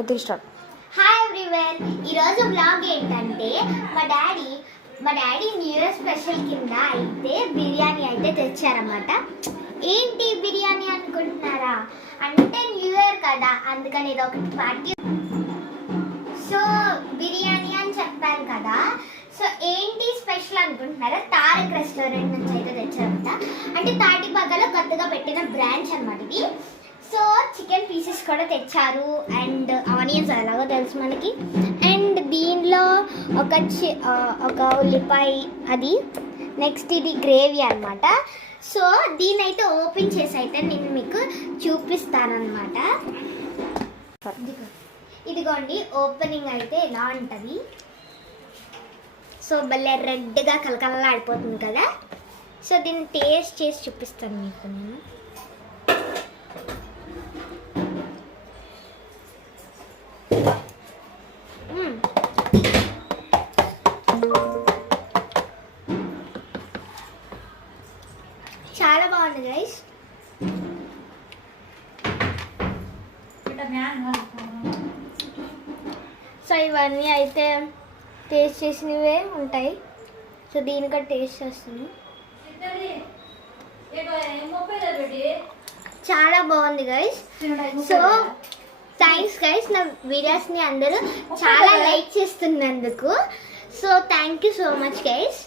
Hi everyone, ఈరోజు blog ఏంటంటే మా డాడీ న్యూ ఇయర్ స్పెషల్ కింద అయితే బిర్యానీ అయితే తెచ్చారన్నమాట. ఏంటి బిర్యానీ అనుకుంటున్నారా? అంటే న్యూ ఇయర్ కదా, అందుకని ఇది ఒకటి పార్టీ. సో బిర్యానీ అని చెప్పాను కదా. సో ఏంటి స్పెషల్ అనుకుంటున్నారా? తారక్ రెస్టారెంట్ నుంచి అయితే తెచ్చారన్నమాట. అంటే తాటిపాకలో కొత్తగా పెట్టిన బ్రాంచ్ అన్నమాట ఇది. సో చికెన్ పీసెస్ కూడా తెచ్చారు అండ్ ఆనియన్స్ ఎలాగో తెలుసు మనకి. అండ్ దీనిలో ఒక ఉల్లిపాయ, అది నెక్స్ట్ ఇది గ్రేవీ అన్నమాట. సో దీని అయితే ఓపెన్ చేసి అయితే నేను మీకు చూపిస్తానన్నమాట. ఇదిగోండి, ఓపెనింగ్ అయితే ఇలా ఉంటుంది. సో భలే రెడ్గా కలకలలాడిపోతుంది కదా. సో దీన్ని టేస్ట్ చేసి చూపిస్తాను మీకు నేను. చాలా బాగుంది గైస్. సో ఇవన్నీ అయితే టేస్ట్ చేసినవే ఉంటాయి. సో దీనికన్నా టేస్ట్ చేస్తాను. చాలా బాగుంది గైస్. సో థ్యాంక్స్ గైస్, నా వీడియోస్ని అందరూ చాలా లైక్ చేస్తున్నందుకు. So thank you so much guys.